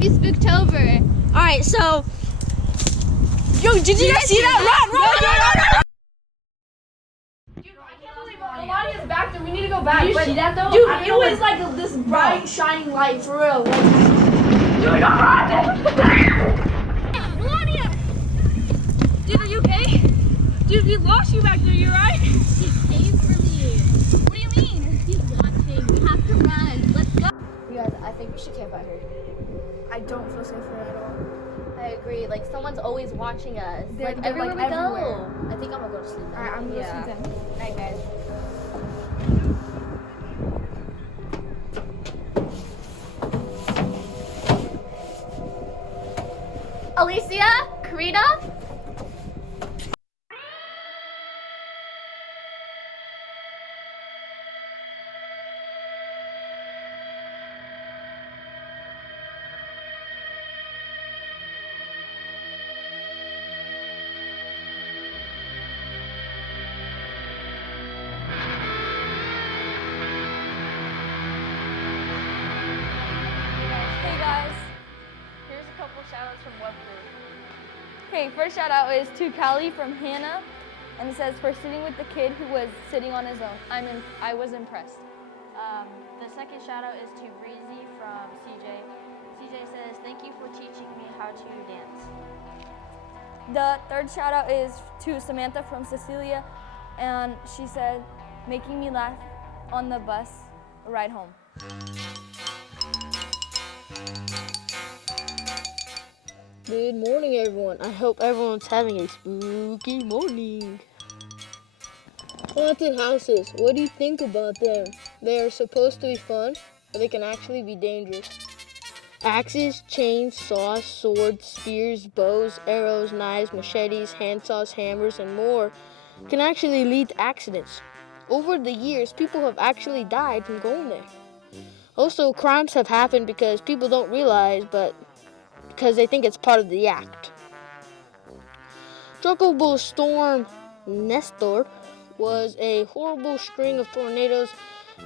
Happy Spooktober. All right, so. Yo, did you guys see that? Run! Dude, I can't believe Melania's back there. We need to go back. Did you see that though? Dude, it was like this bright, shining light for real. Like, dude, Melania! Dude, are you okay? Dude, we lost you back there, you right? He came for me. What do you mean? He's watching. We have to run. Let's go. You guys, I think we should camp out here. I don't feel safe here at all. I agree. Like someone's always watching us. They're everywhere we everywhere. go. I think I'm gonna go to sleep. Alright, I'm gonna sleep then. Alright, guys. Alicia, Karina. Hey guys, here's a couple shoutouts from Web Crew. Okay, first shout out is to Callie from Hannah, and it says for sitting with the kid who was sitting on his own. I was impressed. The second shout out is to Breezy from CJ. CJ says, thank you for teaching me how to dance. The third shout out is to Samantha from Cecilia, and she said, making me laugh on the bus ride home. Good morning, everyone. I hope everyone's having a spooky morning. Haunted houses. What do you think about them? They are supposed to be fun, but they can actually be dangerous. Axes, chains, saws, swords, spears, bows, arrows, knives, machetes, handsaws, hammers, and more can actually lead to accidents. Over the years, people have actually died from going there. Also, crimes have happened because people don't realize, but because they think it's part of the act. Tropical Storm Nestor was a horrible string of tornadoes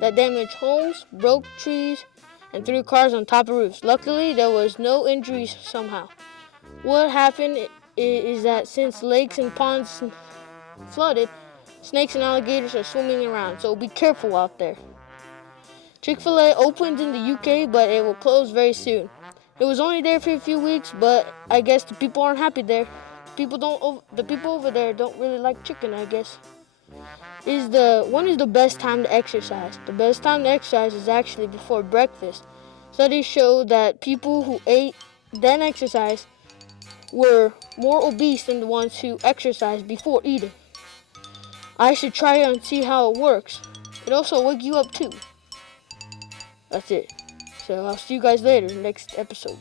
that damaged homes, broke trees, and threw cars on top of roofs. Luckily, there was no injuries somehow. What happened is that since lakes and ponds flooded, snakes and alligators are swimming around, so be careful out there. Chick-fil-A opened in the UK, but it will close very soon. It was only there for a few weeks, but I guess the people aren't happy there. The people over there don't really like chicken, I guess. When is the best time to exercise? The best time to exercise is actually before breakfast. Studies show that people who ate then exercised were more obese than the ones who exercised before eating. I should try it and see how it works. It also wakes you up too. That's it. So I'll see you guys later in the next episode.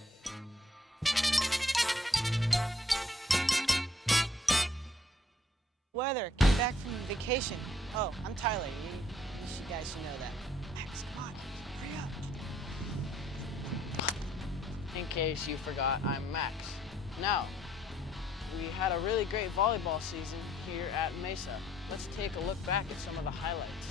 Weather, came back from vacation. Oh, I'm Tyler. You guys should know that. Max, come on, hurry up. In case you forgot, I'm Max. Now, we had a really great volleyball season here at Mesa. Let's take a look back at some of the highlights.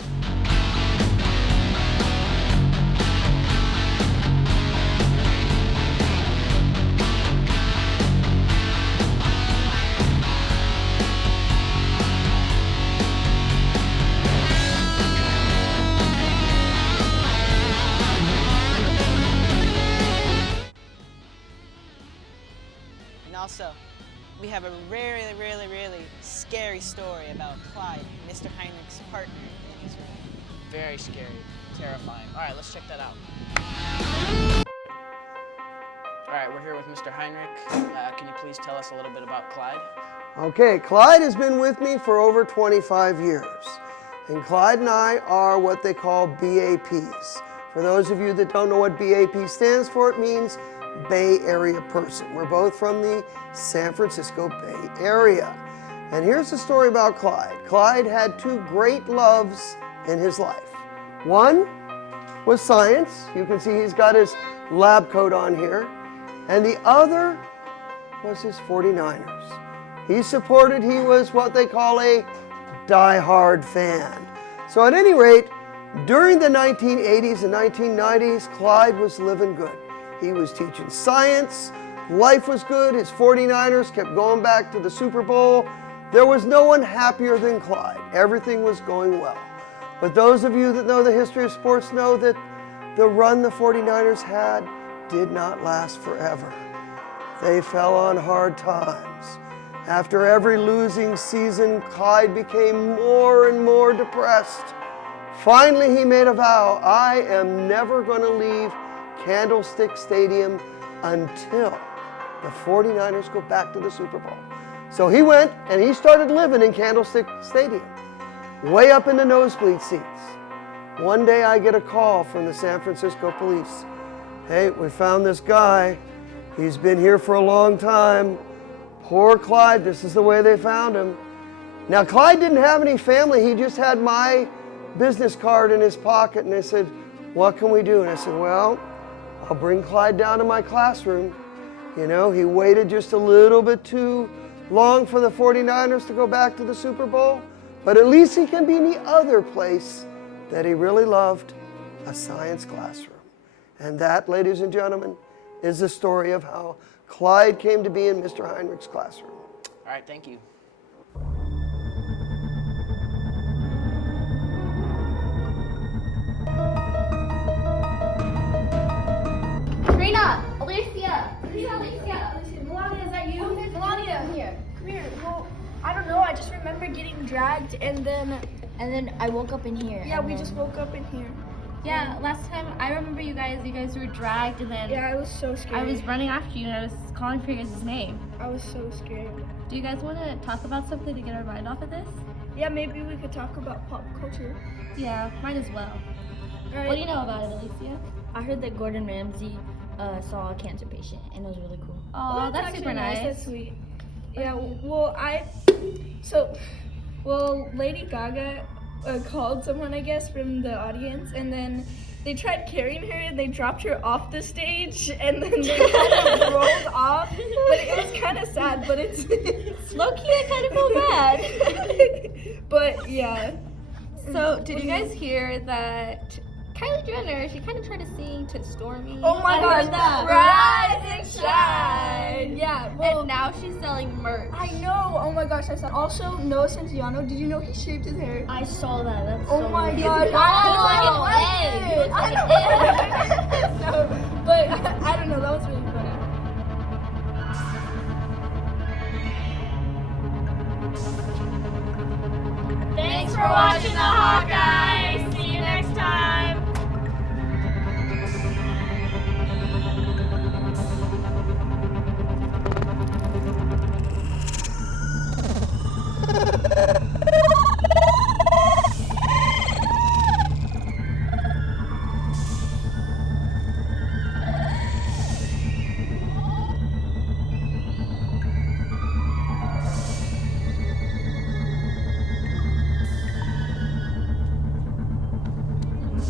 And also, we have a really, really, really scary story about Clyde, Mr. Heinrich's partner in his room. Very scary, terrifying. All right, let's check that out. All right, we're here with Mr. Heinrich. Can you please tell us a little bit about Clyde? Okay, Clyde has been with me for over 25 years. And Clyde and I are what they call BAPs. For those of you that don't know what BAP stands for, it means Bay Area person. We're both from the San Francisco Bay Area. And here's the story about Clyde. Clyde had two great loves in his life. One was science. You can see he's got his lab coat on here. And the other was his 49ers. He was what they call a die-hard fan. So at any rate, during the 1980s and 1990s, Clyde was living good. He was teaching science. Life was good. His 49ers kept going back to the Super Bowl. There was no one happier than Clyde. Everything was going well. But those of you that know the history of sports know that the run the 49ers had did not last forever. They fell on hard times. After every losing season, Clyde became more and more depressed. Finally, he made a vow: I am never going to leave Candlestick Stadium until the 49ers go back to the Super Bowl. So he went and he started living in Candlestick Stadium, way up in the nosebleed seats. One day I get a call from the San Francisco police. Hey, we found this guy. He's been here for a long time. Poor Clyde, this is the way they found him. Now, Clyde didn't have any family. He just had my business card in his pocket, and they said, what can we do? And I said, well, I'll bring Clyde down to my classroom. You know, he waited just a little bit too long for the 49ers to go back to the Super Bowl, but at least he can be in the other place that he really loved, a science classroom. And that, ladies and gentlemen, is the story of how Clyde came to be in Mr. Heinrich's classroom. All right, thank you. Karina, Alicia. Melania, is that you? Melania, here. Come here. Well, I don't know. I just remember getting dragged and then I woke up in here. yeah, we just woke up in here. Yeah, last time I remember you guys were dragged, and then Yeah, I was so scared. I was running after you and I was calling for your guys' name. I was so scared. Do you guys want to talk about something to get our mind off of this? Yeah, maybe we could talk about pop culture. Yeah, might as well. What do you know about it, Alicia? I heard that Gordon Ramsay saw a cancer patient, and it was really cool. Oh, that's actually super nice. That's sweet. Yeah, Lady Gaga called someone, I guess, from the audience, and then they tried carrying her, and they dropped her off the stage, and then they kind of rolled off. But it was kind of sad, but it's Low-key, I kind of feel bad. But yeah. So, did you guys hear that Kylie Jenner, she kind of tried to sing to Stormy? Oh my I gosh, heard that. rise and shine. Yeah, well, And now she's selling merch. I know. Oh my gosh, I saw. Also, Noah Centineo, did you know he shaved his hair? I saw that. That's Oh so my weird. god. He looks like an egg. He looks like an egg. No, but I don't know, that was really funny. Thanks for watching the Hawkeyes. See you next time.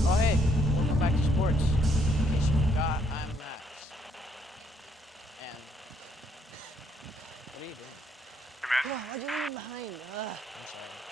Oh, hey, welcome back to sports. In case you forgot, I'm Max. And what are you doing? Come on, why'd you leave him behind? I'm sorry.